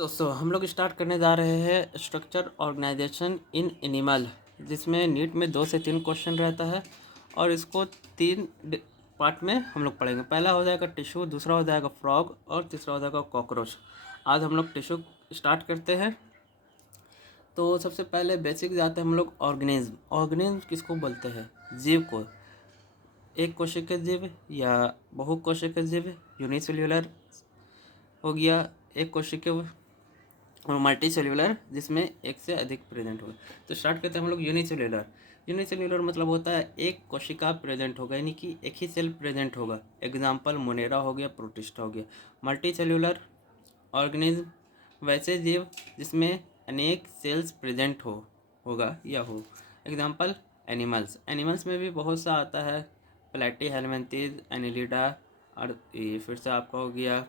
दोस्तों हम लोग स्टार्ट करने जा रहे हैं स्ट्रक्चर ऑर्गेनाइजेशन इन एनिमल, जिसमें नीट में 2 से 3 क्वेश्चन रहता है और इसको 3 पार्ट में हम लोग पढ़ेंगे। पहला हो जाएगा टिश्यू, दूसरा हो जाएगा फ्रॉग और तीसरा हो जाएगा कॉकरोच। आज हम लोग टिश्यू स्टार्ट करते हैं। तो सबसे पहले बेसिक जाते हैं हम लोग ऑर्गेनिज्म। ऑर्गेनिज्म किसको बोलते हैं? जीव को। एक कोशिकीय जीव या बहुकोशिकीय जीव, यूनिसेल्युलर हो गया, एक कोशिकीय और मल्टी सेल्यूलर जिसमें एक से अधिक प्रेजेंट हो। तो स्टार्ट करते हैं हम लोग यूनिसेल्यूलर। यूनिसेल्यूलर मतलब होता है एक कोशिका प्रेजेंट होगा, यानी कि एक ही सेल प्रेजेंट होगा। एग्जाम्पल मोनेरा हो गया, प्रोटिस्टा हो गया। मल्टी सेल्यूलर ऑर्गेनिज्म वैसे जीव जिसमें अनेक सेल्स प्रेजेंट होगा या हो। Example animals. एनिमल्स में भी बहुत सा आता है, प्लेटी हेलमिंथेस, एनिलिडा, और फिर से आपका हो गया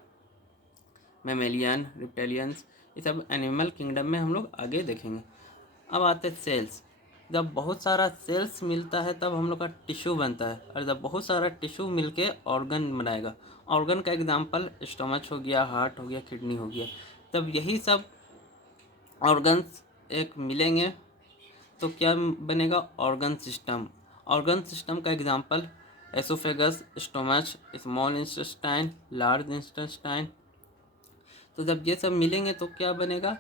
मैमेलियन, रिप्टेलियंस। ये सब एनिमल किंगडम में हम लोग आगे देखेंगे। अब आते हैं सेल्स। जब बहुत सारा सेल्स मिलता है तब हम लोग का टिश्यू बनता है, और जब बहुत सारा टिश्यू मिलके ऑर्गन बनाएगा। ऑर्गन का एग्जांपल स्टमच हो गया, हार्ट हो गया, किडनी हो गया। तब यही सब ऑर्गन्स एक मिलेंगे तो क्या बनेगा? Organ system. ऑर्गन सिस्टम का example oesophagus, stomach, small intestine, large intestine. तो जब ये सब मिलेंगे तो क्या बनेगा?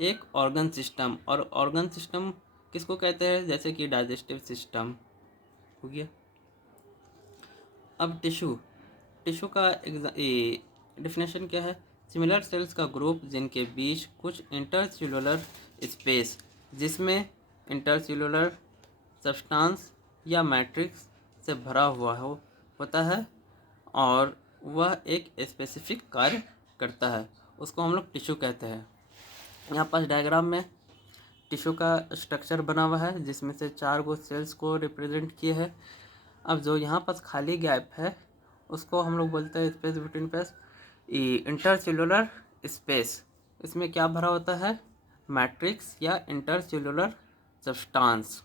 एक ऑर्गन सिस्टम। और ऑर्गन सिस्टम किसको कहते हैं? जैसे कि डाइजेस्टिव सिस्टम हो गया। अब टिश्यू। टिश्यू का डिफिनेशन क्या है? सिमिलर सेल्स का ग्रुप जिनके बीच कुछ इंटरसेल्युलर स्पेस, जिसमें इंटरसेल्युलर सब्सटेंस या मैट्रिक्स से भरा हुआ होता है और वह एक स्पेसिफिक कार्य करता है, उसको हम लोग टिश्यू कहते हैं। यहाँ पास डायग्राम में टिश्यू का स्ट्रक्चर बना हुआ है, जिसमें से 4 गो सेल्स को रिप्रेजेंट किए हैं। अब जो यहाँ पास खाली गैप है उसको हम लोग बोलते हैं space between space, intercellular space. इसमें क्या भरा होता है? मैट्रिक्स या इंटरसेल्युलर सब्सटेंस।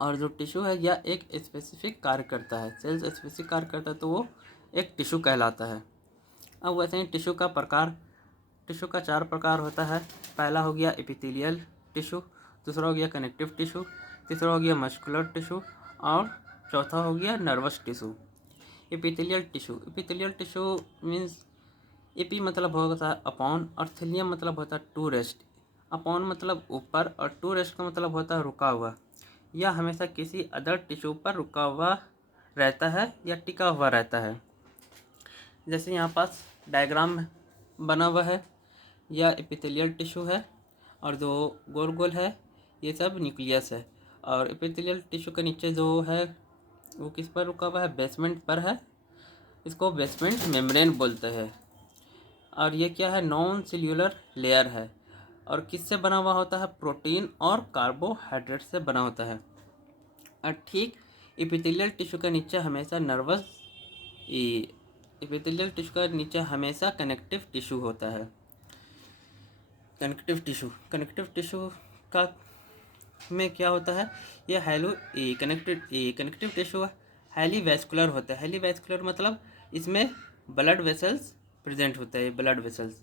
और जो टिश्यू है यह एक स्पेसिफिक कार्य करता है, सेल्स स्पेसिफिक कार्य करता है तो वो एक टिश्यू कहलाता है। अब वैसे ही टिश्यू का प्रकार, टिश्यू का 4 प्रकार होता है। पहला हो गया एपिथेलियल टिश्यू, दूसरा हो गया कनेक्टिव टिश्यू, तीसरा हो गया मस्कुलर टिश्यू और चौथा हो गया nervous tissue. Epithelial tissue. Epithelial tissue means AP मतलब होता है अपॉन और थेलियम मतलब होता है टू रेस्ट। अपॉन मतलब ऊपर और टू रेस्ट का मतलब होता है रुका हुआ। यह हमेशा किसी अदर टिश्यू पर रुका हुआ रहता है या टिका हुआ रहता है। जैसे यहाँ पास डायग्राम बना हुआ है, यह एपिथेलियल टिश्यू है और जो गोल गोल है ये सब न्यूक्लियस है। और एपिथेलियल टिश्यू के नीचे जो है वो किस पर रुका हुआ है? बेसमेंट पर है। इसको बेसमेंट मेम्ब्रेन बोलते हैं। और ये क्या है? नॉन सेल्यूलर लेयर है और किससे बना हुआ होता है? प्रोटीन और कार्बोहाइड्रेट से बना होता है। और ठीक एपिथेलियल टिश्यू के नीचे हमेशा एपिथेलियल टिश्यू का नीचे हमेशा कनेक्टिव टिश्यू होता है। कनेक्टिव टिश्यू का में क्या होता है? ये कनेक्टिव टिश्यू हाईली वैस्कुलर होता है। हाईली वैस्कुलर मतलब इसमें ब्लड वेसल्स प्रेजेंट होते हैं। ब्लड वेसल्स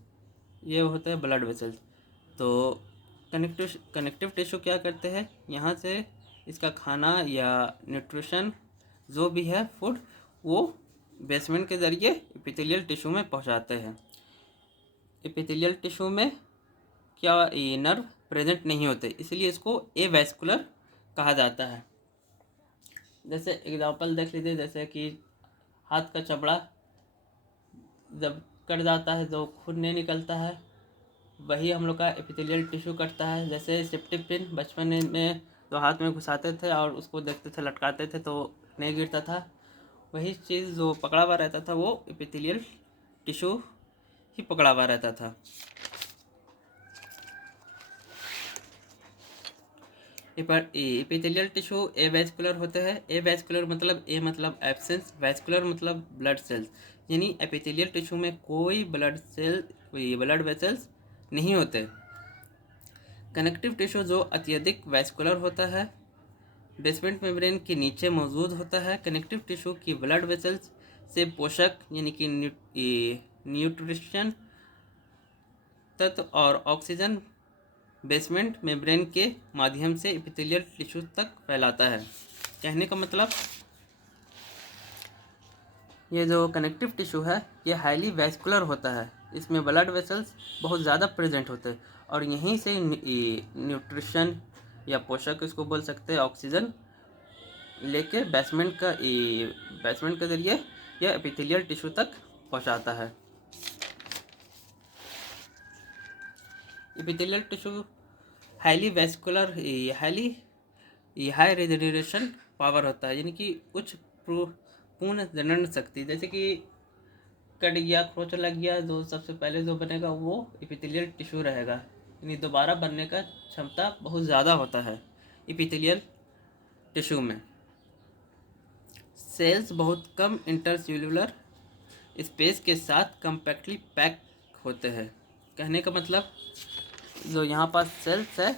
ये होते हैं ब्लड वेसल्स। तो कनेक्टिव टिश्यू क्या करते हैं? यहाँ से इसका खाना या न्यूट्रिशन जो भी है फूड, वो बेसमेंट के ज़रिए एपिथेलियल टिश्यू में पहुँचाते हैं। एपिथेलियल टिश्यू में क्या नर्व प्रेजेंट नहीं होते, इसलिए इसको एवैस्कुलर कहा जाता है। जैसे एग्जांपल देख लीजिए, जैसे कि हाथ का चमड़ा जब कट जाता है तो खून नहीं निकलता है, वही हम लोग का एपिथेलियल टिश्यू कटता है। जैसे सेफ्टी पिन बचपन में तो हाथ में घुसाते थे और उसको देखते थे, लटकाते थे तो नहीं गिरता था, वही चीज़ जो पकड़ा हुआ रहता था वो एपिथेलियल टिश्यू ही पकड़ा हुआ रहता था। एपिथेलियल टिश्यू एवैस्कुलर होते हैं। एवैस्कुलर मतलब मतलब एब्सेंस, वैस्कुलर मतलब ब्लड सेल्स, यानी एपिथेलियल टिश्यू में कोई ब्लड वेसल्स नहीं होते। कनेक्टिव टिश्यू जो अत्यधिक वैस्कुलर होता है, बेसमेंट मेम्ब्रेन के नीचे मौजूद होता है। कनेक्टिव टिश्यू की ब्लड वेसल्स से पोषक यानी कि न्यूट्रिशन तत्व और ऑक्सीजन बेसमेंट मेम्ब्रेन के माध्यम से एपिथेलियल टिश्यू तक फैलाता है। कहने का मतलब ये जो कनेक्टिव टिश्यू है ये हाईली वैस्कुलर होता है, इसमें ब्लड वेसल्स बहुत ज़्यादा प्रेजेंट होते हैं और यहीं से न्यूट्रिशन या पोषक इसको बोल सकते हैं ऑक्सीजन लेके बेसमेंट के ज़रिए यह एपिथेलियल टिश्यू तक पहुंचाता है। Epithelial tissue highly vascular high regeneration power होता है, यानी कि उच्च पूर्ण जनन शक्ति। जैसे कि कट गया, खरोंच लग गया, जो सबसे पहले जो बनेगा वो एपिथेलियल टिश्यू रहेगा, यानी दोबारा बनने का क्षमता बहुत ज़्यादा होता है एपिथेलियल टिश्यू में। सेल्स बहुत कम इंटरसेल्यूलर स्पेस के साथ कम्पैक्टली पैक होते हैं। कहने का मतलब जो यहाँ पास सेल्स है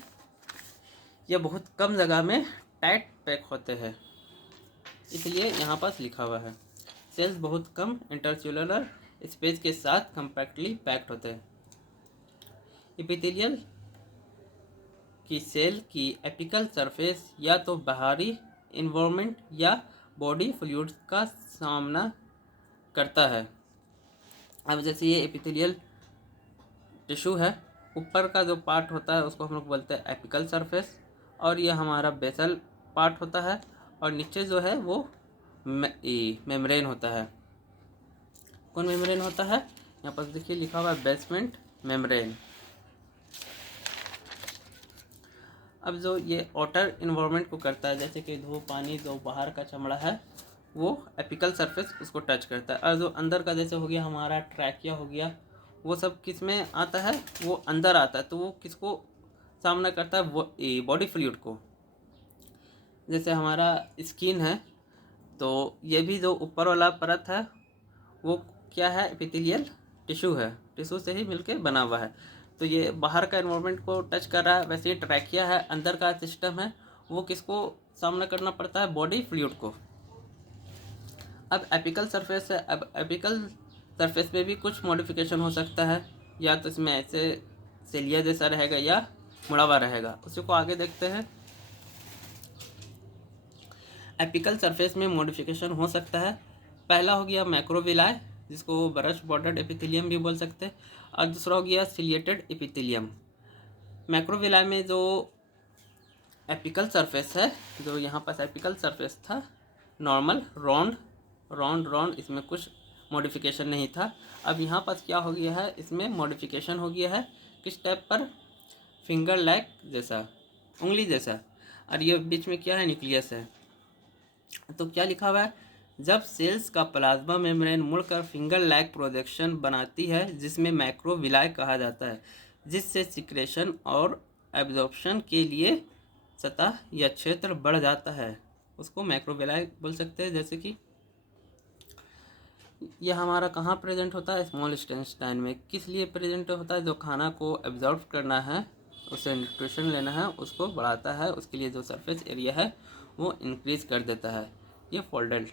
ये बहुत कम जगह में टाइट पैक होते हैं, इसलिए यहाँ पास लिखा हुआ है सेल्स बहुत कम इंटरसेल्यूलर स्पेस के साथ कम्पैक्टली पैक्ड होते हैं। एपिथेलियल की सेल की एपिकल सरफेस या तो बाहरी इन्वायरमेंट या बॉडी फ्लूइड्स का सामना करता है। अब जैसे ये एपिथेलियल टिश्यू है, ऊपर का जो पार्ट होता है उसको हम लोग बोलते हैं एपिकल सरफेस, और ये हमारा बेसल पार्ट होता है, और नीचे जो है वो मेम्ब्रेन होता है। कौन मेम्ब्रेन होता है? यहाँ पर देखिए लिखा हुआ है बेसमेंट मेम्ब्रेन। अब जो ये आउटर इन्वायरमेंट को करता है, जैसे कि धूप, पानी, जो बाहर का चमड़ा है वो एपिकल सरफेस उसको टच करता है, और जो अंदर का जैसे हो गया हमारा ट्रैकिया हो गया, वो सब किस में आता है? वो अंदर आता है, तो वो किसको सामना करता है? वो बॉडी फ्लूइड को। जैसे हमारा स्किन है, तो ये भी जो ऊपर वाला परत है वो क्या है? एपिथेलियल टिश्यू है, टिश्यू से ही मिलके बना हुआ है। तो ये बाहर का एनवायरनमेंट को टच कर रहा है, वैसे ही ट्रैकिया है, अंदर का सिस्टम है, वो किसको सामना करना पड़ता है? बॉडी फ्लूइड को। अब एपिकल सरफेस है, अब एपिकल सरफेस में भी कुछ मॉडिफिकेशन हो सकता है, या तो इसमें ऐसे सेलिया जैसा रहेगा या मुड़ा हुआ रहेगा, उसी को आगे देखते हैं। एपिकल सरफेस में मॉडिफिकेशन हो सकता है। पहला हो गया मैक्रोविलाई, जिसको ब्रश बॉर्डर्ड एपिथेलियम भी बोल सकते हैं, और दूसरा हो गया सिलिएटेड एपिथेलियम। मैक्रोविलाई में जो एपिकल सरफेस है, जो यहाँ पास एपिकल सरफेस था नॉर्मल राउंड, इसमें कुछ मॉडिफिकेशन नहीं था। अब यहाँ पास क्या हो गया है? इसमें मॉडिफिकेशन हो गया है। किस टाइप पर? फिंगर लैक जैसा, उंगली जैसा, और ये बीच में क्या है? न्यूक्लियस है। तो क्या लिखा हुआ है? जब सेल्स का प्लाज्मा मेम्ब्रेन मुड़कर फिंगर लैक प्रोजेक्शन बनाती है, जिसमें मैक्रोविलाई कहा जाता है, जिससे सिक्रेशन और एब्जॉर्प्शन के लिए सतह या क्षेत्र बढ़ जाता है, उसको मैक्रोविलाई बोल सकते हैं। जैसे कि ये हमारा कहाँ प्रेजेंट होता है? स्मॉल इंटेस्टाइन में। किस लिए प्रेजेंट होता है? जो खाना को एब्जॉर्ब करना है, उसे न्यूट्रिशन लेना है, उसको बढ़ाता है, उसके लिए जो सरफेस एरिया है वो इंक्रीज कर देता है। ये फोल्डेड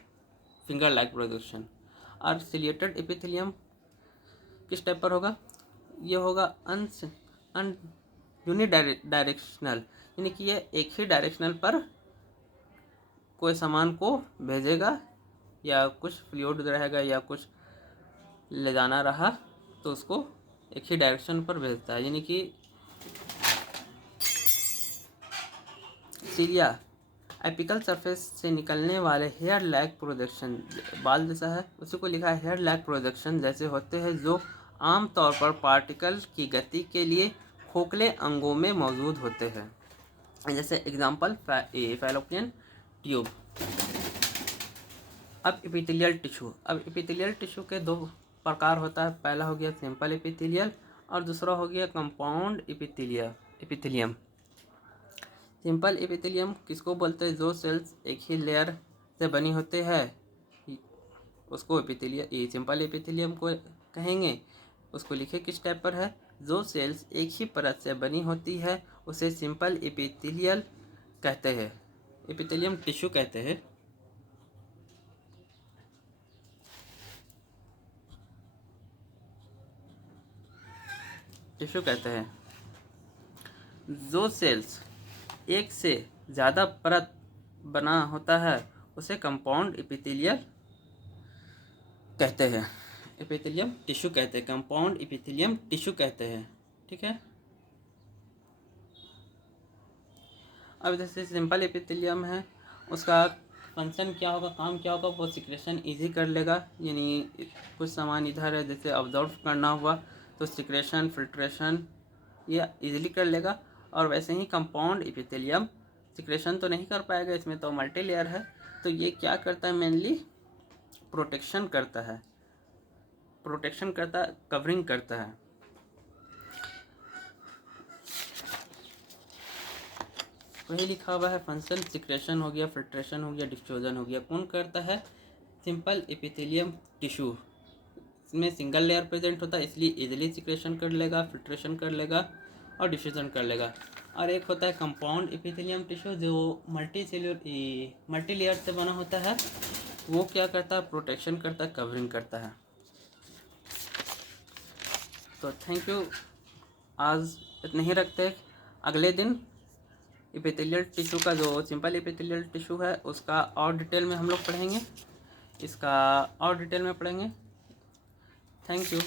फिंगर लाइक प्रोजेक्शन। और सिलिएटेड एपिथेलियम किस टाइप पर होगा? ये होगा अन यूनिडायरेक्शनल, यानी कि ये एक ही डायरेक्शनल पर कोई सामान को भेजेगा, या कुछ फ्लूइड रहेगा या कुछ ले जाना रहा तो उसको एक ही डायरेक्शन पर भेजता है, यानी कि सीरिया एपिकल सरफेस से निकलने वाले हेयर लैक प्रोजेक्शन, बाल जैसा है, उसी को लिखा है हेयर लैक प्रोजेक्शन, जैसे होते हैं, जो आमतौर पर पार्टिकल की गति के लिए खोखले अंगों में मौजूद होते हैं। जैसे एग्जाम्पल फैलोपियन ट्यूब। अब एपिथेलियल टिश्यू। अब एपिथेलियल टिश्यू के दो प्रकार होता है। पहला हो गया सिंपल एपिथेलियल, और दूसरा हो गया कंपाउंड एपिथेलियम। सिंपल एपिथेलियम किसको बोलते हैं? जो सेल्स एक ही लेयर से बनी होते हैं उसको सिंपल एपिथेलियम को कहेंगे। उसको लिखे किस टाइप पर है? जो सेल्स एक ही परत से बनी होती है उसे सिंपल एपिथेलियल कहते हैं, एपिथेलियम टिश्यू कहते हैं। टिश्यू कहते हैं। जो सेल्स एक से ज़्यादा परत बना होता है उसे कंपाउंड एपिथेलियल कहते हैं, एपिथेलियम टिश्यू कहते हैं, कंपाउंड एपिथेलियम टिश्यू कहते हैं। ठीक है। अब जैसे सिंपल एपिथेलियम है, उसका फंक्शन क्या होगा, काम क्या होगा, वो सिक्रेशन इजी कर लेगा, यानी कुछ सामान इधर है जैसे ऑब्जर्व करना हुआ तो सिक्रेशन फिल्ट्रेशन ये इजीली कर लेगा। और वैसे ही कंपाउंड एपिथेलियम सिक्रेशन तो नहीं कर पाएगा, इसमें तो मल्टी लेयर है, तो ये क्या करता है, मेनली प्रोटेक्शन करता है, कवरिंग करता है। वही लिखा हुआ है, फंक्शन सिक्रेशन हो गया, फिल्ट्रेशन हो गया, डिफ्यूजन हो गया, कौन करता है, सिंपल एपिथेलियम टिश्यू। इसमें सिंगल लेयर प्रेजेंट होता है इसलिए इजीली सिक्रेशन कर लेगा, फिल्ट्रेशन कर लेगा और डिफ्यूजन कर लेगा। और एक होता है कंपाउंड एपिथेलियम टिश्यू जो मल्टी लेयर से बना होता है, वो क्या करता है, प्रोटेक्शन करता है, कवरिंग करता है। तो थैंक यू, आज इतने ही रखते हैं। अगले दिन एपिथेलियल टिश्यू का जो सिंपल एपिथेलियल टिश्यू है उसका और डिटेल में हम लोग पढ़ेंगे, इसका और डिटेल में पढ़ेंगे। Thank you.